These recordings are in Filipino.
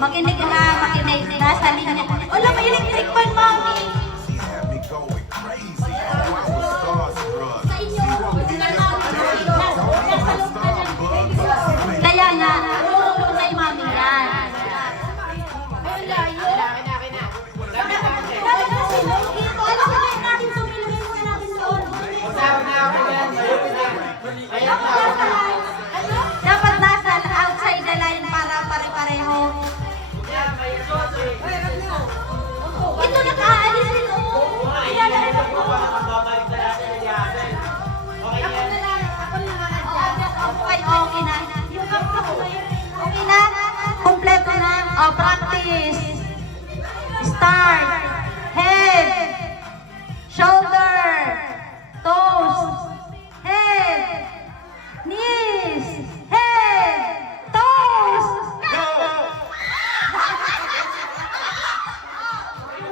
Makinig ka, makinig. Nasa linya. Wala, may electric fan, mami. Kaya nga, tulong kay mami yan. Dapat nasa outside the line para pare-pareho. Ito nakaalis din, oh. Ilalagay ako. Okay na. Okay na? Kompleto na. Oh, practice. Start. Head. Shoulder. Toes. Head. Knees. Head. Toes.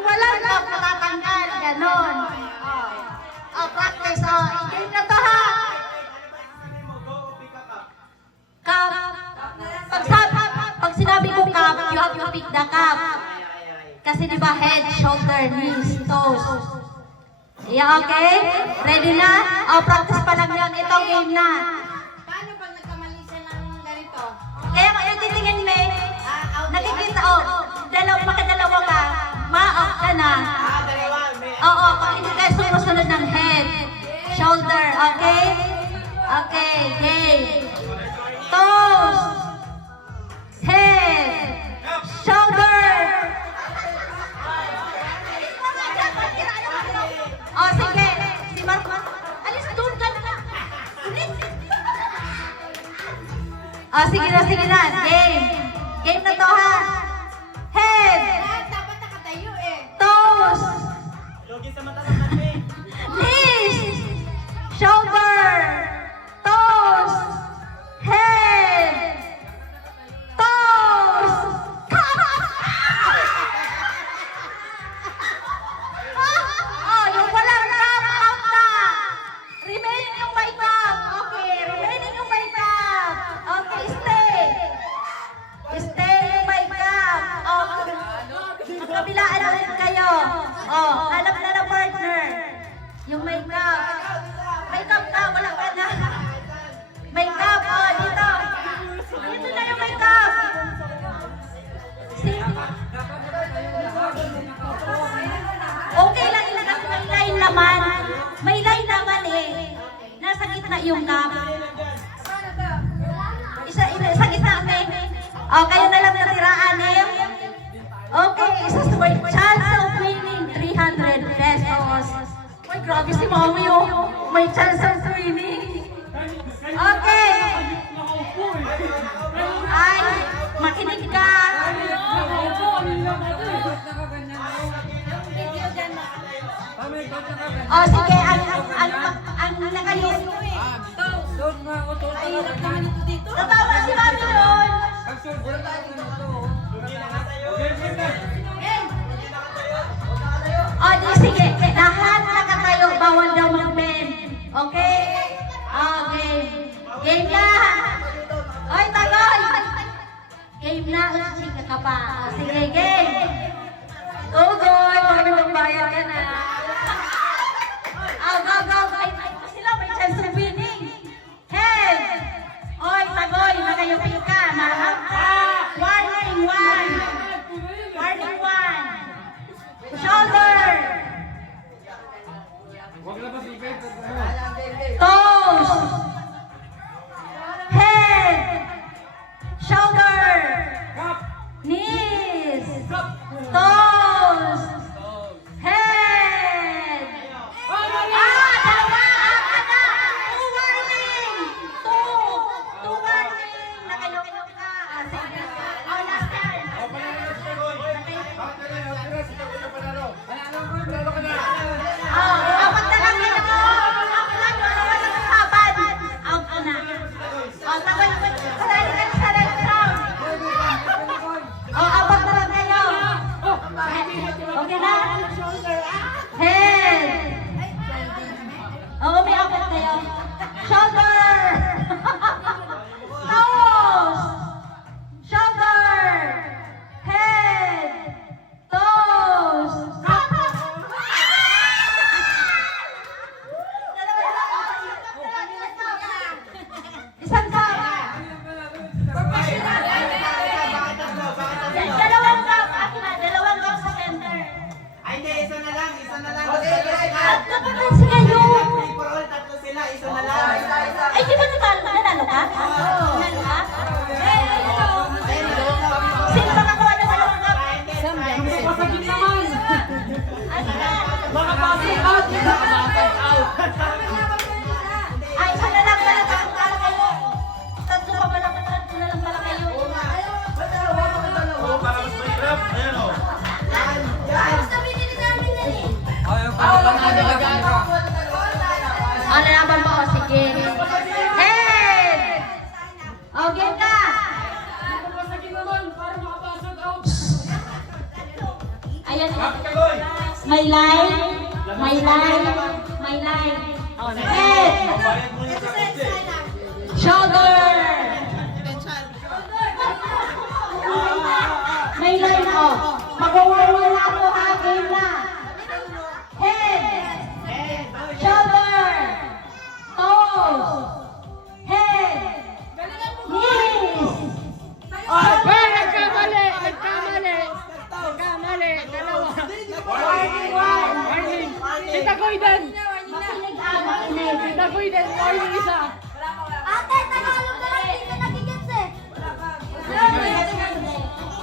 Walang matatanggal. Ganon. Oh, practice. Oh, game na to, ha? Cup. Pag sinabi ko cup, you have to pick the cup. Kasi di ba head, shoulder, knees, toes. Yeah, okay? Ready na? Oh, practice pa lang yun. Ito game na. Paano pag nagkamali siya ng ganito? Kaya kung yung titingin, May, nakikita, oh, makadalawa ka, ma-off ka na. Oo, pag hindi kayo sumusunod ng head, shoulder, okay? Okay, game. Toes, head, shoulder. Oh, sige. Si Marco, alis doon ka na. Oh, sige na, sige na. Game. Game na to, ha? Head, Dapat nakatayo eh. toes, knees, shoulder, toes, head, toes. Oh, yung walang cup, out na. Remaining yung may cup. Okay, remaining yung may cup. Okay, stay. Stay yung may cup. Oh, magkabilaan ulit kayo. Oh, hanap na ng partner. Yung may cup. May cup ka, wala ka na. May cup, oh, dito. Dito na yung may cup. Okay lang yun kasi may line naman. May line naman eh. Nasa gitna yung cup. Sa gitna, may. Oh, kayo na lang natiraan eh. Okay, isa sa may chance of winning 300 pesos. Uy, grabe si Mami oh. May chance of winning. Okay. Ay, makinig ka. Oh, sige, ang nakalis. Natawa si Mami yun. O, di sige. Lahat nakatayo, bawal daw mag-bend. Okay? Okay. Game Nakakakansi kayo. Free for all, tatlo sila, isa na lang. Ay, di ba nanalo ka? Nanalo ka? Sino makakuha ng dalawang cup? Pasagin naman! Ano na? Makapasok out! Makapasok out! Ay, isa na lang pala kayo. Tatlo pa pala, tatlo na lang pala kayo. Oh, para mas mahirap. Ayan o. Ano naman po? Sige. Head! O, game ka! Pasagin naman para makapasok out! Ayan. Kapit ka, Goy. May line. May line. May line. Head! Bayad mo yung sa kotse. Shoulder! May line o. Magwawala po ha. Game na. Head! Shoulder! Toes! Head! Knees! Ay! Nagkamali! Nagkamali! Nagkamali! Dalawa! Warning! Tita Goyden! Makinig ha, makinig. Tita Goyden! Warning isa! Ate, Tagalog na lang, hindi ka nagigits eh.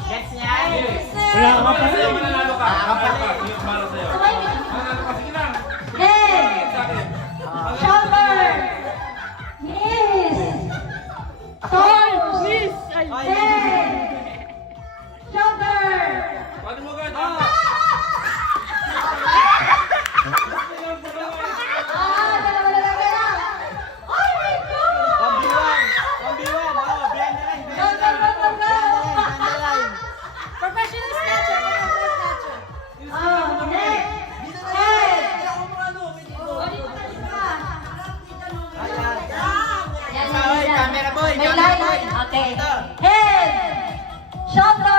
Gets niya? Wala ka pa Sa'yo, mananalo ka. Yung para sa'yo. Mananalo ka. Sige lang. Head, shoulder, knees, toes, Please! Ay! head, shoulder. Pwede mo agad. Dalawa na lang kaya. Oh my God! 1v1. Oh, Brenda line. Go, go, go, go, go. Brenda line. Professional snatcher. Oh, next. Head. Yan, Oy, camera boy, May camera line. boy. Okay. Head, shoulder,